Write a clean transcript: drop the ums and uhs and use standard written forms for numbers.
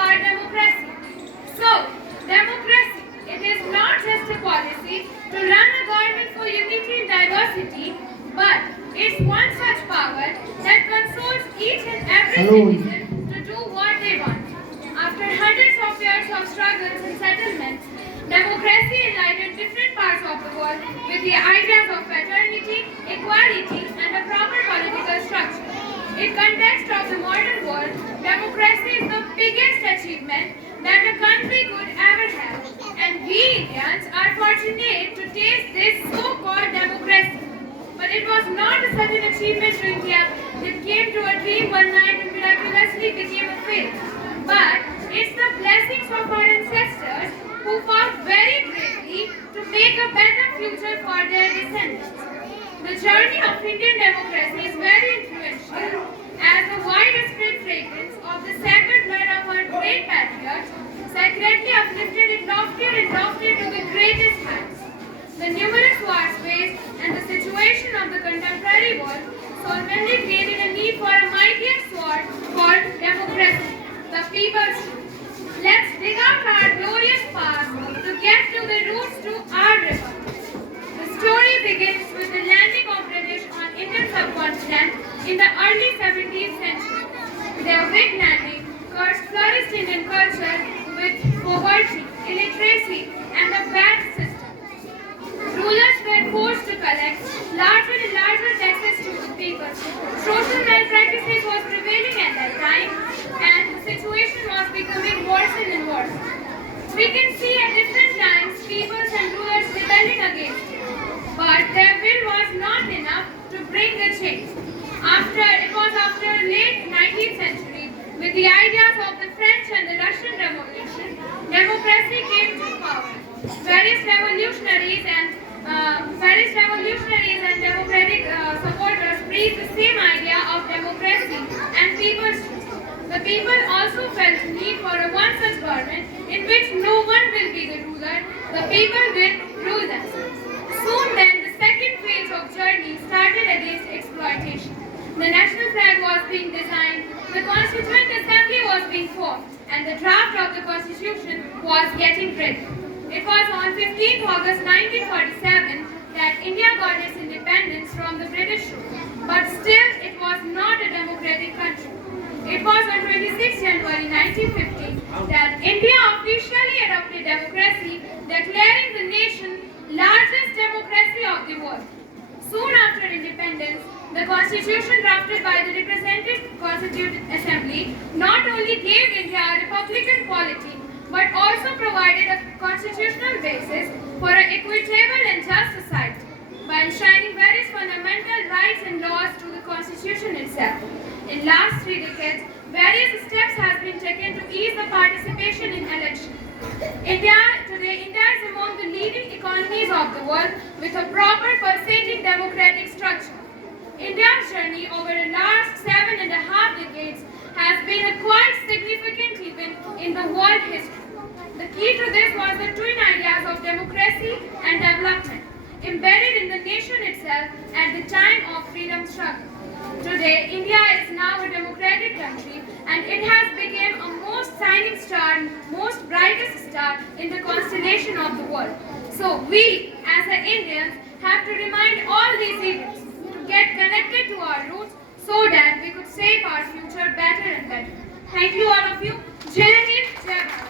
our democracy. So, democracy, it is not just a policy to run a government for unity and diversity, but it's one such power that controls each and every citizen to do what they want. After hundreds of years of struggles and settlements, democracy enlightened different parts of the world with the ideas of fraternity, equality, and a proper political structure. In context of the modern world, democracy is the biggest achievement that a country could ever have, and we Indians are fortunate to taste this so-called democracy. But it was not a sudden achievement to India that came to a dream one night and miraculously became a faith. But it's the blessings of our ancestors who fought very bravely to make a better future for their descendants. The journey of Indian democracy is very influential as the widespread fragrance of the sacred blood of our great patriots sacredly uplifted it loftier and loftier to the greatest heights. The numerous wars faced and the situation of the contemporary world solemnly created a need for a mightier sword called democracy, the people's truth. Let's dig out our glorious past to get to the roots to our republic. The story begins with the landing of British on Indian subcontinent in the early 17th century. Their big landing cursed flourished Indian culture with poverty, illiteracy, and a bad system. Rulers were forced to collect larger and larger taxes to the people. Social malpractices was prevailing at that time, and the situation was becoming worse and worse. We can see at different times peoples and rulers rebelling against it, but their will was not enough to bring the change. It was after late 19th century, with the ideas of the French and the Russian Revolution, democracy came to power. Various revolutionaries and democratic supporters preached the same idea of democracy and people's choice. The people also felt the need for a one such government in which no one will be the ruler, the people will rule themselves. Soon then, the second phase of journey started against exploitation. The national flag was being designed, the Constituent Assembly was being formed, and the draft of the Constitution was getting ready. It was on 15th August 1947 that India got its independence from the British rule, but still it was not a democratic country. It was on 26 January 1950 that India officially adopted democracy, declaring the nation largest democracy of the world. Soon after independence, the constitution drafted by the Representative Constituent Assembly not only gave India a republican polity, but also provided a constitutional basis for an equitable and just society by enshrining various fundamental rights and laws to the constitution itself. In last 3 decades, various steps have been taken to ease the participation in elections. Today, India is among the leading economies of the world with a proper pulsating democratic structure. India's journey over the last 7.5 decades has been a quite significant event in the world history. The key to this was the twin ideas of democracy and development, embedded in the nation itself at the time of freedom struggle. Today, India is now a democratic country, and it has become a most shining star, most brightest star in the constellation of the world. So we, as Indians, have to remind all these events to get connected to our roots so that we could shape our future better and better. Thank you all of you. Jai Hind, Jai Bharat.